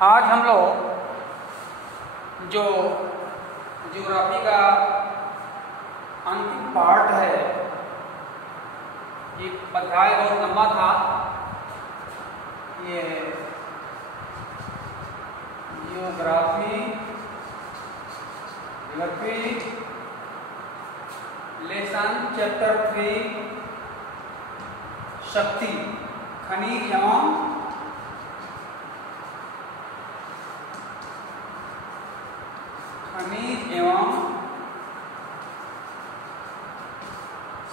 आज हम लोग जो ज्योग्राफी का अंतिम पार्ट है, ये अध्याय बहुत लंबा था। ये ज्योग्राफी लेसन चैप्टर 3 शक्ति खनिज एवं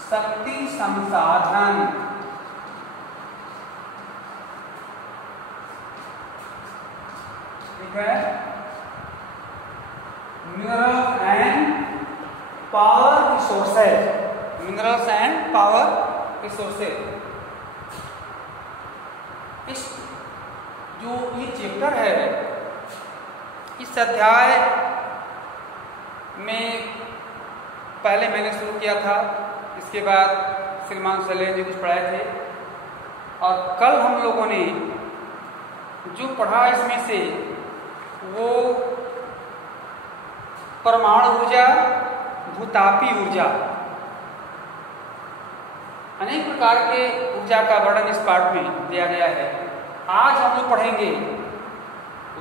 शक्ति संसाधन। ठीक है, minerals and power resources. Minerals and power resources, इस जो ये चैप्टर है, इस अध्याय में पहले मैंने शुरू किया था, इसके बाद श्रीमान शैलेंद्र जी कुछ पढ़ाए थे, और कल हम लोगों ने जो पढ़ा इसमें से वो परमाणु ऊर्जा, भूतापी ऊर्जा, अनेक प्रकार के ऊर्जा का वर्णन इस पाठ में दिया गया है। आज हम लोग पढ़ेंगे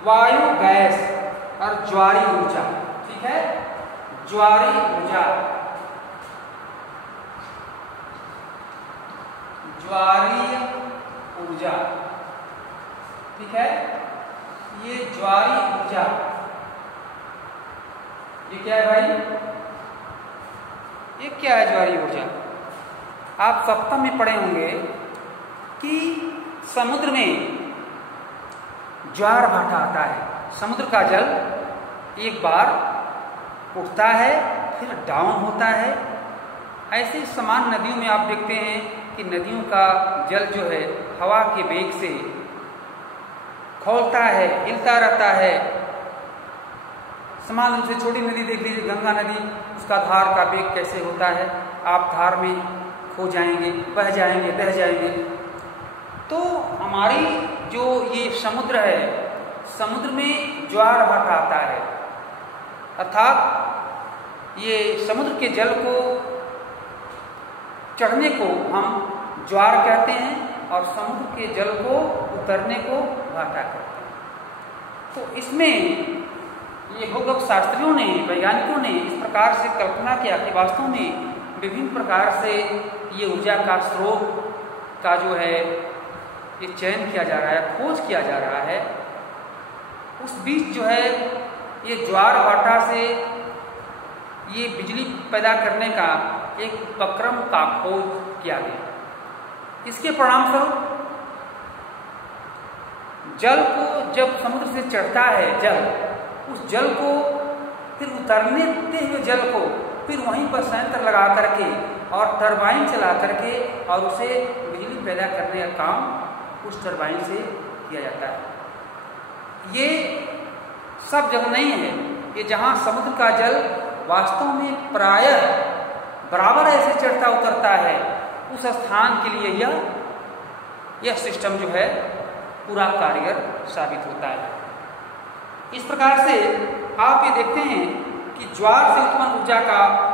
वायु, गैस और ज्वारीय ऊर्जा। ठीक है, ज्वारीय ऊर्जा, ज्वारीय ऊर्जा। ठीक है, ये ज्वारीय ऊर्जा, ये क्या है भाई? ये क्या है ज्वारीय ऊर्जा? आप सप्तम में पढ़े होंगे कि समुद्र में ज्वार भाटा आता है। समुद्र का जल एक बार उठता है, फिर डाउन होता है। ऐसे समान नदियों में आप देखते हैं कि नदियों का जल जो है हवा के वेग से खौलता है, हिलता रहता है। समान रूप से छोटी नदी देख लीजिए, गंगा नदी, उसका धार का वेग कैसे होता है। आप धार में खो जाएंगे, बह जाएंगे, बह जाएंगे। तो हमारी जो ये समुद्र है, समुद्र में ज्वार भाटा आता है, अर्थात ये समुद्र के जल को चढ़ने को हम ज्वार कहते हैं और समुद्र के जल को उतरने को भाटा कहते हैं। तो इसमें ये भूगोल शास्त्रियों ने, वैज्ञानिकों ने इस प्रकार से कल्पना किया कि वास्तव में विभिन्न प्रकार से ये ऊर्जा का स्रोत का जो है ये चयन किया जा रहा है, खोज किया जा रहा है। उस बीच जो है ये ज्वार भाटा से ये बिजली पैदा करने का एक उपक्रम का खोज किया गया। इसके परिणाम स्वरूप जल को जब समुद्र से चढ़ता है जल, उस जल को फिर उतरने देते हुए जल को फिर वहीं पर संयंत्र लगा करके और टरबाइन चला करके और उसे बिजली पैदा करने का काम उस टरबाइन से किया जाता है। ये सब जगह नहीं है, ये जहाँ समुद्र का जल वास्तव में प्रायः बराबर ऐसे चढ़ता उतरता है, उस स्थान के लिए यह सिस्टम जो है पूरा कारगर साबित होता है। इस प्रकार से आप ये देखते हैं कि ज्वार से उत्पन्न ऊर्जा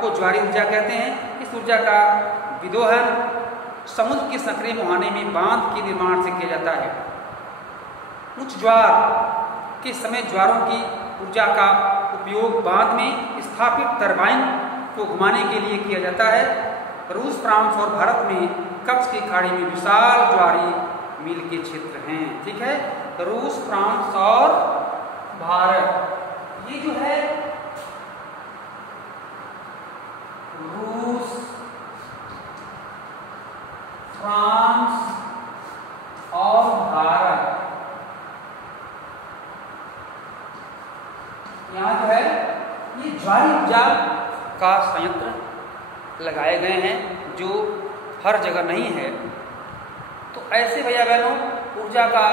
को ज्वारीय ऊर्जा कहते हैं। इस ऊर्जा का विदोहन समुद्र के संक्रिय मुहाने में बांध के निर्माण से किया जाता है। उच्च ज्वार के समय ज्वारों की ऊर्जा का उपयोग बांध में स्थापित टरबाइन को घुमाने के लिए किया जाता है। रूस, फ्रांस और भारत में कच्छ की खाड़ी में विशाल ज्वारीय मील के क्षेत्र हैं। ठीक है, रूस, फ्रांस और भारत, ये जो है रूस, फ्रांस और भारत, यहाँ जो है ये ज्वारीय ऊर्जा का संयंत्र लगाए गए हैं जो हर जगह नहीं है। तो ऐसे भैया बहनों ऊर्जा का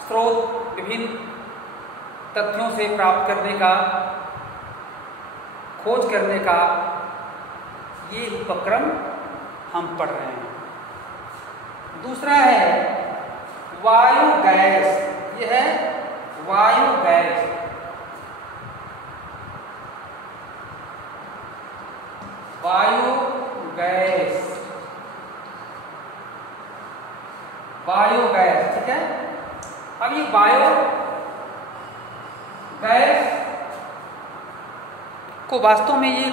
स्रोत विभिन्न तथ्यों से प्राप्त करने का, खोज करने का ये उपक्रम हम पढ़ रहे हैं। दूसरा है वायु गैस, ये है वायु गैस, वायु गैस, वायु गैस, ठीक है। अब ये वायु गैस को वास्तव में ये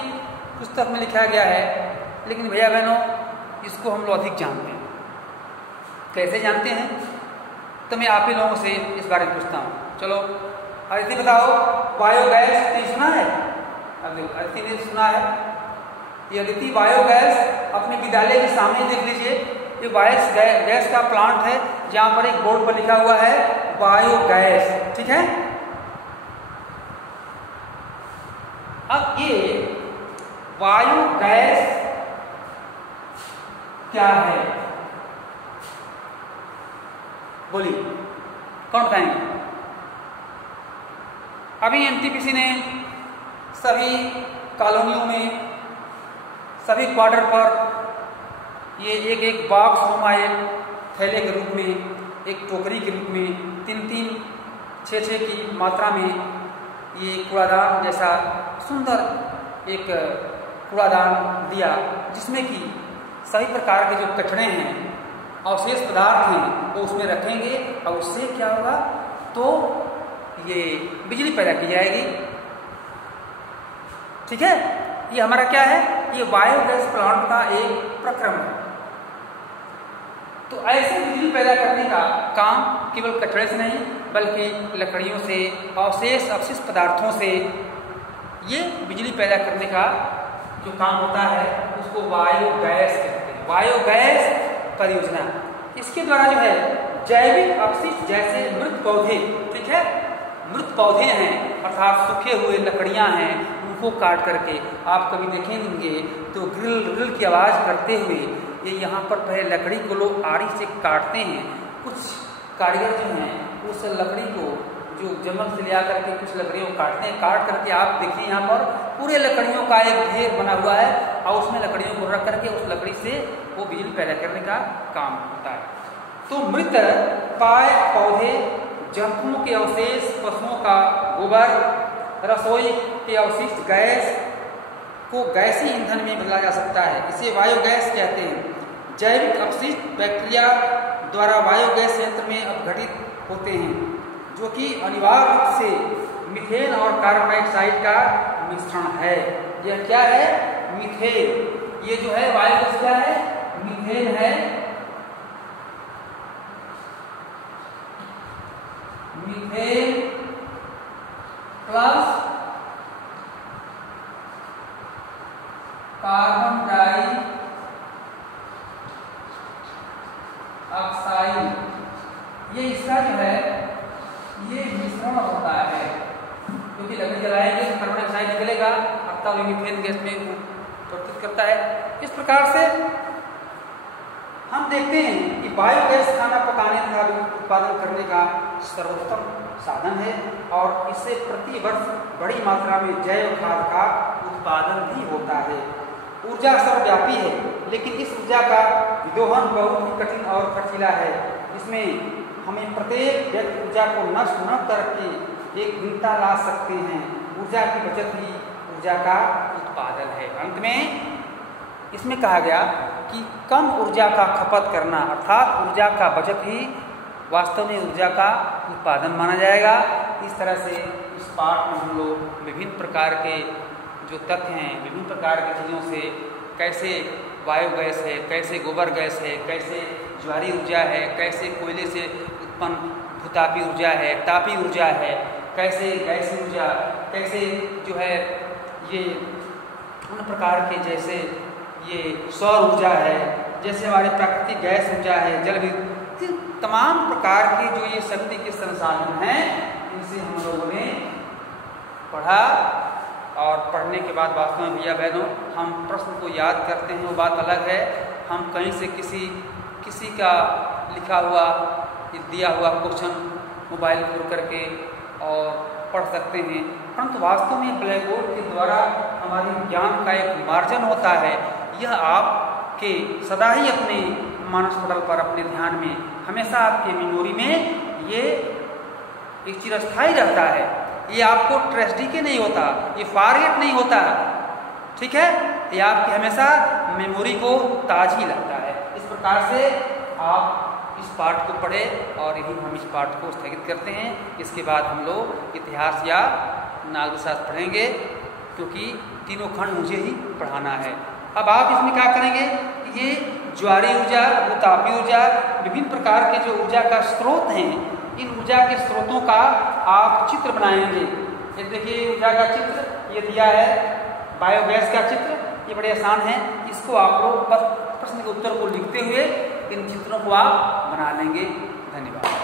पुस्तक में लिखा गया है, लेकिन भैया बहनों इसको हम लोग अधिक जानते हैं। कैसे जानते हैं? तो मैं आप ही लोगों से इस बारे में पूछता हूँ। चलो अदिति बताओ, वायु गैस नहीं सुना है? अदिति ने सुना है। ये अदिति वायु गैस अपने विद्यालय के सामने देख लीजिए, ये वायु गैस का प्लांट है, जहाँ पर एक बोर्ड पर लिखा हुआ है वायु गैस, ठीक है। अब ये वायु गैस क्या है? बोलिए, कौन बताएंगे? अभी एनटीपीसी ने सभी कॉलोनियों में, सभी क्वार्टर पर ये एक एक बॉक्स मोबाइल थैले के रूप में, एक टोकरी के रूप में 3-3, 6-6 की मात्रा में ये कूड़ादान जैसा सुंदर एक कूड़ादान दिया, जिसमें कि सभी प्रकार के जो कचरे हैं, अवशेष पदार्थ हैं, वो उसमें रखेंगे और उससे क्या होगा? तो ये बिजली पैदा की जाएगी, ठीक है। ये हमारा क्या है? ये वायु गैस प्लांट का एक प्रक्रम है। तो ऐसे बिजली पैदा करने का काम केवल कचरे से नहीं, बल्कि लकड़ियों से, अवशेष अपशिष्ट पदार्थों से ये बिजली पैदा करने का जो काम होता है उसको वायु गैस कहते हैं। वायु गैस परियोजना, इसके द्वारा जो है जैविक अपशिष्ट जैसे मृत पौधे, ठीक है, मृत पौधे हैं अर्थात सूखे हुए लकड़ियां हैं, उनको काट करके आप कभी देखेंगे तो ग्रिल की आवाज़ करते हुए ये यहाँ पर पहले लकड़ी को लोग आरी से काटते हैं। कुछ कारीगर जो हैं उस लकड़ी को जो जंगल से ले आकर के कुछ लकड़ियों को काटते हैं, काट करके आप देखिए यहाँ पर पूरे लकड़ियों का एक ढेर बना हुआ है और उसमें लकड़ियों को रख करके उस लकड़ी से वो बिजली पैदा करने का काम होता है। तो मृत पाए पौधे, जंतुओं के अवशेष, पशुओं का गोबर, रसोई के अवशिष्ट गैस को गैसीय ईंधन में बदला जा सकता है, इसे वायु गैस कहते हैं। जैविक अपशिष्ट बैक्टीरिया द्वारा वायु गैस संयंत्र में अपघटित होते हैं, जो कि अनिवार्य रूप से मीथेन और कार्बन डाइऑक्साइड का मिश्रण है। यह क्या है? मीथेन। ये जो है वायु गैस क्या है? मीथेन है। मीथेन प्लस कार्बन डाइऑक्साइड, ये इसका जो है ये मिश्रण होता है, क्योंकि लकड़ी जलाएंगे तो कार्बन डाइऑक्साइड निकलेगा, अब तक मीथेन गैस में परिवर्तित करता है। इस प्रकार से हम देखते हैं कि वायु गैस खाना पकाने का उत्पादन करने का सर्वोत्तम साधन है और इससे प्रति वर्ष बड़ी मात्रा में जैव खाद का उत्पादन भी होता है। ऊर्जा सर्वव्यापी है, लेकिन इस ऊर्जा का विदोहन बहुत ही कठिन और खर्चीला है। इसमें हमें प्रत्येक व्यक्ति ऊर्जा को नष्ट न करके एक भिन्नता ला सकते हैं। ऊर्जा की बचत ही ऊर्जा का उत्पादन है। अंत में इसमें कहा गया कि कम ऊर्जा का खपत करना अर्थात ऊर्जा का बचत ही वास्तव में ऊर्जा का उत्पादन माना जाएगा। इस तरह से इस पाठ में हम लोग विभिन्न प्रकार के जो तथ्य हैं, विभिन्न प्रकार की चीज़ों से कैसे वायु गैस है, कैसे गोबर गैस है, कैसे ज्वारी ऊर्जा है, कैसे कोयले से उत्पन्न भूतापी ऊर्जा है, तापी ऊर्जा है, कैसे गैसीय ऊर्जा, कैसे जो है ये उन प्रकार के जैसे ये सौर ऊर्जा है, जैसे हमारे प्राकृतिक गैस ऊर्जा है, जल विद्युत, तमाम प्रकार के जो ये शक्ति के संसाधन हैं, इनसे हम लोगों ने पढ़ा। और पढ़ने के बाद वास्तव में भैया बहनों हम प्रश्न को याद करते हैं, वो बात अलग है। हम कहीं से किसी का लिखा हुआ दिया हुआ क्वेश्चन मोबाइल खोल करके और पढ़ सकते हैं, परंतु वास्तव में ब्लैक बोर्ड के द्वारा हमारे ज्ञान का एक मार्जन होता है। यह आपके सदा ही अपने मानस पटल पर, अपने ध्यान में, हमेशा आपके मेमोरी में ये एक चिरस्थायी रहता है। ये आपको ट्रेजेडी के नहीं होता, ये फॉरगेट नहीं होता, ठीक है, ये आपकी हमेशा मेमोरी को ताज़ी लगता है। इस प्रकार से आप इस पाठ को पढ़े और यही हम इस पाठ को स्थगित करते हैं। इसके बाद हम लोग इतिहास या नागरिकशास्त्र पढ़ेंगे, क्योंकि तीनों खंड मुझे ही पढ़ाना है। अब आप इसमें क्या करेंगे, ये ज्वारी ऊर्जा, भूतापी ऊर्जा, विभिन्न प्रकार के जो ऊर्जा का स्रोत हैं, इन ऊर्जा के स्रोतों का आप चित्र बनाएंगे। ये देखिए ऊर्जा का चित्र ये दिया है, बायोगैस का चित्र, ये बड़े आसान है। इसको आप लोग बस प्रश्न के उत्तर को लिखते हुए इन चित्रों को आप बना लेंगे। धन्यवाद।